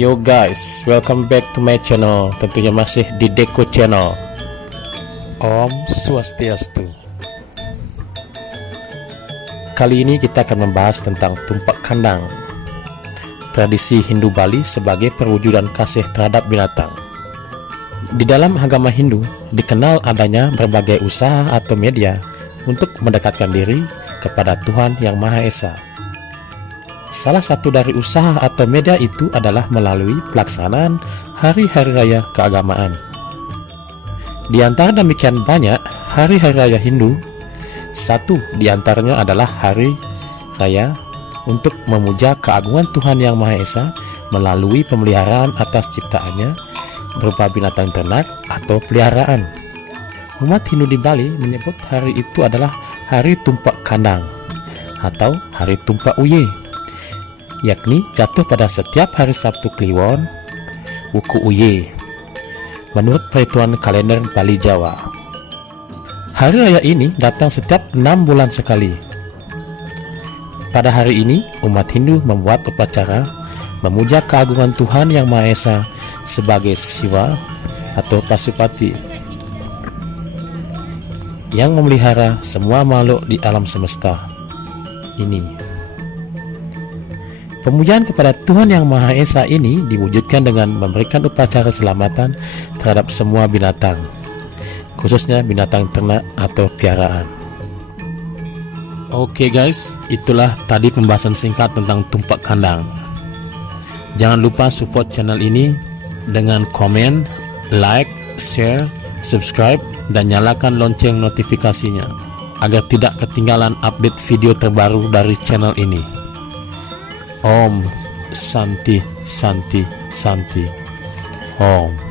Yo guys, welcome back to my channel. Tentunya masih di Deko Channel. Om Swastiastu. Kali ini kita akan membahas tentang tumpak kandang, tradisi Hindu Bali sebagai perwujudan kasih terhadap binatang. Di dalam agama Hindu dikenal adanya berbagai usaha atau media untuk mendekatkan diri kepada Tuhan Yang Maha Esa. Salah satu dari usaha atau media itu adalah melalui pelaksanaan hari-hari raya keagamaan. Di antara demikian banyak hari-hari raya Hindu, satu di antaranya adalah hari raya untuk memuja keagungan Tuhan Yang Maha Esa melalui pemeliharaan atas ciptaannya berupa binatang ternak atau peliharaan. Umat Hindu di Bali menyebut hari itu adalah hari tumpak kandang atau hari tumpak uye, yakni jatuh pada setiap hari Sabtu Kliwon, Wuku Uye, menurut perhitungan kalender Bali Jawa. Hari raya ini datang setiap 6 bulan sekali. Pada hari ini, umat Hindu membuat upacara memuja keagungan Tuhan Yang Maha Esa sebagai Siwa atau Pasupati yang memelihara semua makhluk di alam semesta ini. Pemujaan kepada Tuhan Yang Maha Esa ini diwujudkan dengan memberikan upacara selamatan terhadap semua binatang, khususnya binatang ternak atau piaraan. Oke guys, itulah tadi pembahasan singkat tentang tumpak kandang. Jangan lupa support channel ini dengan komen, like, share, subscribe, dan nyalakan lonceng notifikasinya agar tidak ketinggalan update video terbaru dari channel ini. Om Santi Santi Santi Om.